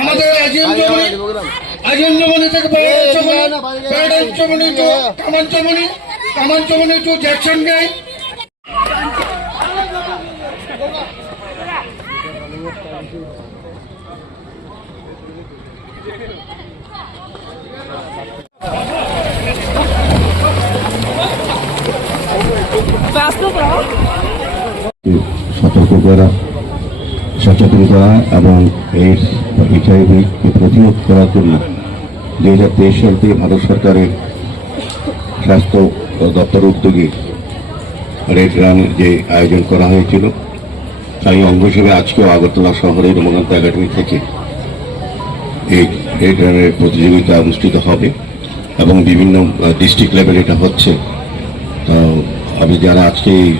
আমাদের আজীবনজমনি আজীবনজমনি থেকে প্যারাডাইজমনি টু কামানচমনি কামানচমনি টু জ্যাকসন গাই। সতর্ক করা সচেতন করা এবং এই এইচআইভিকে প্রতিরোধ করার জন্য দুই হাজার তেইশ সাল থেকে ভারত সরকারের স্বাস্থ্য দপ্তর উদ্যোগে রেড রান যে আয়োজন করা হয়েছিল তাই অঙ্গ হিসেবে আজকেও আগরতলা শহরের রমকান্ত একাডেমি থেকে এই রেড রানের প্রতিযোগিতা অনুষ্ঠিত হবে এবং বিভিন্ন ডিস্ট্রিক্ট লেভেলে এটা হচ্ছে। আমি যারা আজকে এই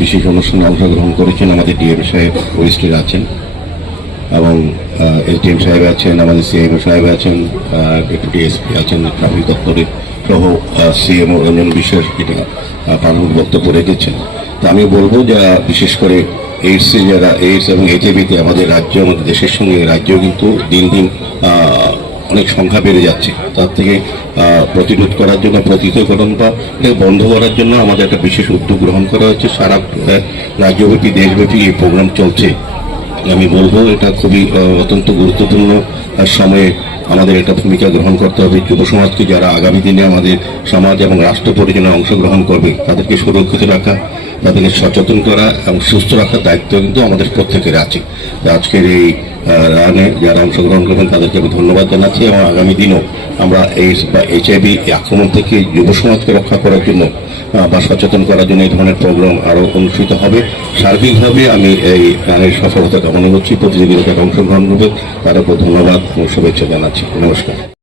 বিশেষ অনুষ্ঠানে অংশগ্রহণ করেছেন, আমাদের ডিএম সাহেব ওয়েস্টের আছেন এবং এস এসডিএম সাহেব আছেন, আমাদের সিএমও সাহেব আছেন ডেপুটি এসপি আছেন, ট্রাফিক দপ্তরের সহ সিএমও রঞ্জন বিশ্বাস এটা প্রাথমিক বক্তব্য রেখেছেন। তো আমি বলব যে, বিশেষ করে এইডসে যারা এইডস এবং এইচআইভিতে আমাদের রাজ্য, আমাদের দেশের সঙ্গে রাজ্য কিন্তু দিন দিন অনেক সংখ্যা বেড়ে যাচ্ছে। তার থেকে প্রতিরোধ করার জন্য প্রতিরোধকরণ বা বন্ধ করার জন্য আমাদের একটা বিশেষ উদ্যোগ গ্রহণ করা হচ্ছে সারা রাজ্যব্যাপী, দেশব্যাপী এই প্রোগ্রাম চলছে। আমি বলব, এটা খুবই অত্যন্ত গুরুত্বপূর্ণ সময়ে আমাদের একটা ভূমিকা গ্রহণ করতে হবে। যুব সমাজকে যারা আগামী দিনে আমাদের সমাজ এবং রাষ্ট্র পরিচালনায় অংশগ্রহণ করবে, তাদেরকে সুরক্ষিত রাখা তাদেরকে সচেতন করা এবং সুস্থ রাখার দায়িত্ব কিন্তু আমাদের প্রত্যেকের আছে। আজকের এই রানে যারা অংশগ্রহণ করবেন, তাদেরকে আমি ধন্যবাদ জানাচ্ছি এবং আগামী দিনও আমরা এইডস বা এইচআইভি আক্রমণ থেকে যুব সমাজকে রক্ষা করার জন্য বা সচেতন করার জন্য এই ধরনের প্রোগ্রাম আরও অনুষ্ঠিত হবে। সার্বিকভাবে আমি এই রানের সফলতা কামনা করছি প্রতিযোগিতাকে অংশগ্রহণ করবে তার উপর ধন্যবাদ এবং শুভেচ্ছা জানাচ্ছি। নমস্কার।